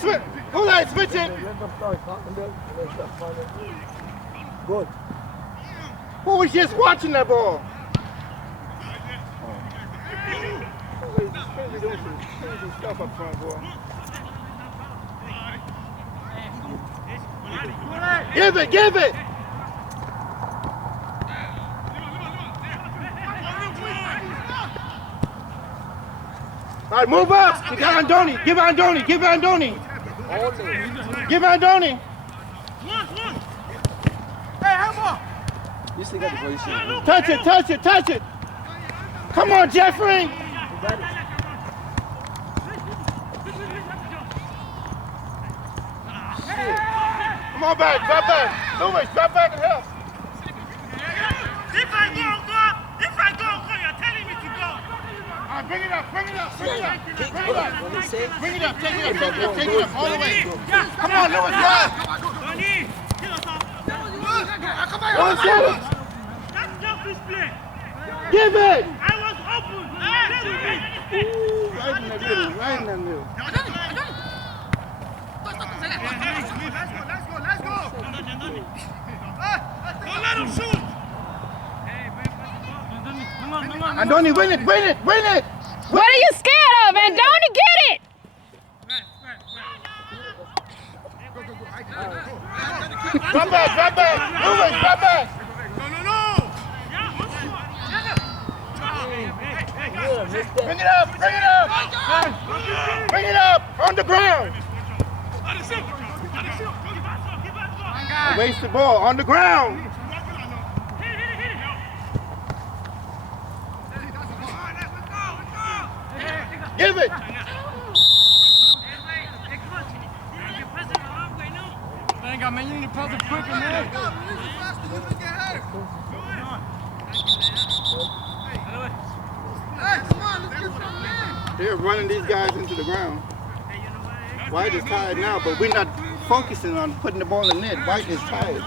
Switch it. Good. Who was just watching that ball? Doing some crazy stuff up front, boy. Give it! All right, move up. You got Andoni. Give Andoni. Hey, handball. You still got the position. Touch it. Come on, Jeffrey. Come on back, drop back. Lewis, drop back and help. If I go, you're telling me to go. All right, bring it up. Take it up all the way. Come on, Lewis, run. Lewis, get it. That's Jeffrey's play. Give it. I was open. Right in the middle. Let's go. Don't let him shoot. Andoni, win it. What are you scared of, Andoni? Get it! Drop back. Lewis, drop back. Bring it up. On the ground. Waste the ball. On the ground. Give it. Man, you need to pass it quicker, man. They're running these guys into the ground. White is tired now, but we're not focusing on putting the ball in the net. White is tired.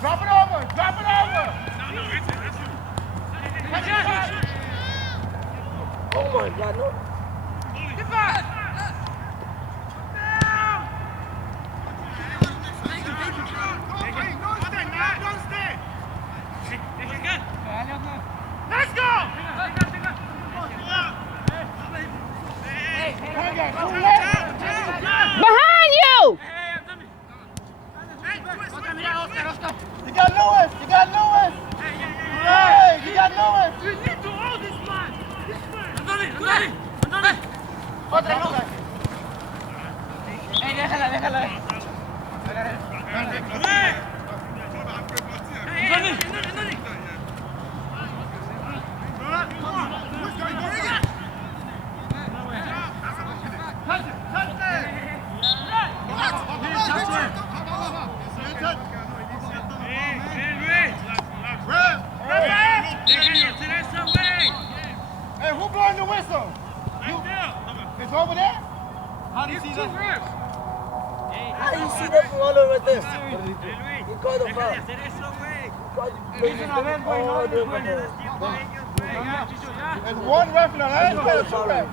Drop it over. Oh my God, no. Get back. Let's go! Behind you! You got Lewis. Hey, you got Lewis. You need to hold this man. Andoni. Hey, déjala. Hey, who blowing the whistle? It's over there? How do you see that? How do you see that from all over there? You called the foul. There's one ref in the last quarter. Two refs.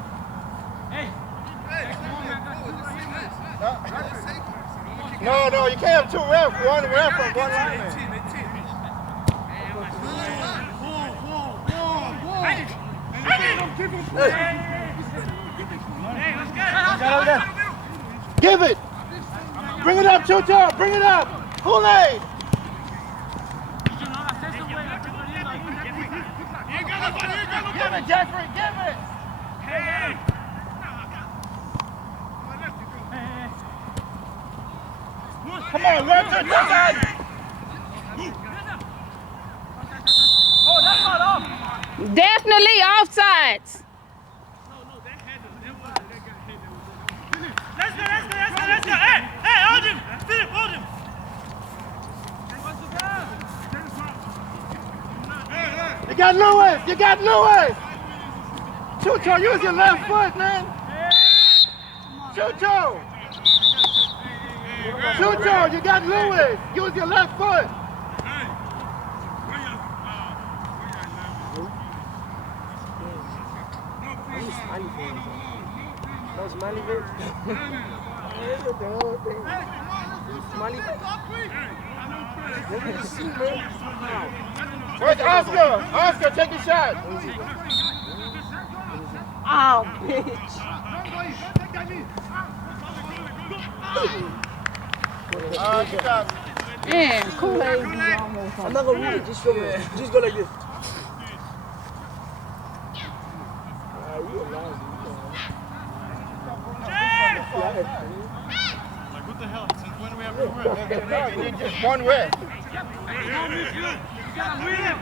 No, you can't have two refs. One ref and one lineman. Give it. Bring it up, Chucho. Bring it up. Kool-Aid. Give it, Jeffrey. Give it. Come on, run to the side. Oh, that's not off. Definitely offsides. Let's go. Hey, hold him. Philip, hold him. You got Lewis. Chucho, use your left foot, man. Chucho, you got Lewis. Use your left foot. Smiley face. No smiley face. Look at the whole thing. Smiley face. Let me see, man. Where's Oscar? Oscar, take the shot. Oh, bitch. Good job. Man, Kool-Aid be almost I'm not gonna read it. Just show me. Just go like this. You a lousy. Like, what the hell? Since when do we have to rest? You need just one rest. Win it!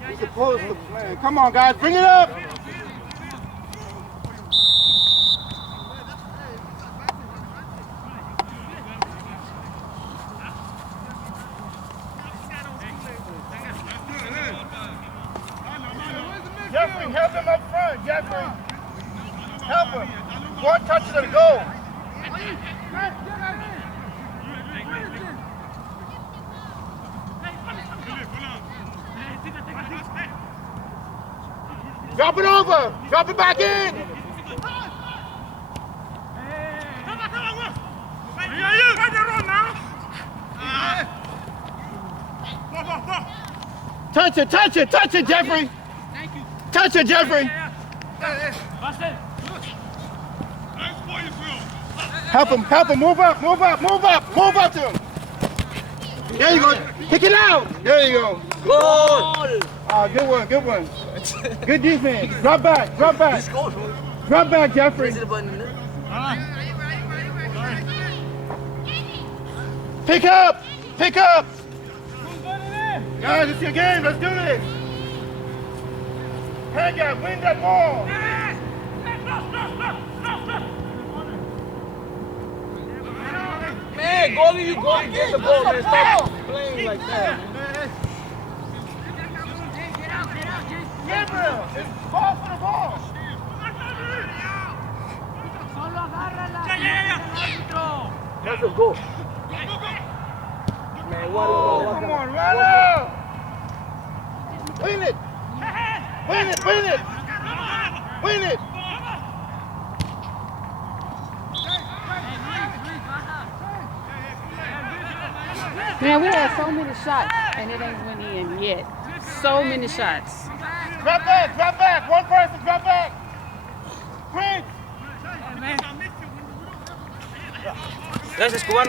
You're supposed to play. Come on, guys, bring it up. Jeffrey, help him up front. Jeffrey, help him. One touch to the goal. Drop it over. Drop it back in. Touch it, Jeffrey. Touch it, Jeffrey. Help him, move up to him. There you go, kick it out. There you go. Goal! Good one. Good defense. Drop back. Drop back, Jeffrey. Press the button. Pick up. Guys, it's your game. Let's do this. Hang out, win that ball. Man, goalie, you go and get the ball, man. Stop playing like that. Gabriel, it's ball for the ball. That's a goal. Man, what? Come on, run out. Win it. Man, we had so many shots and it ain't went in yet. So many shots. Drop back. One person, drop back. Quick. Gracias, cubano.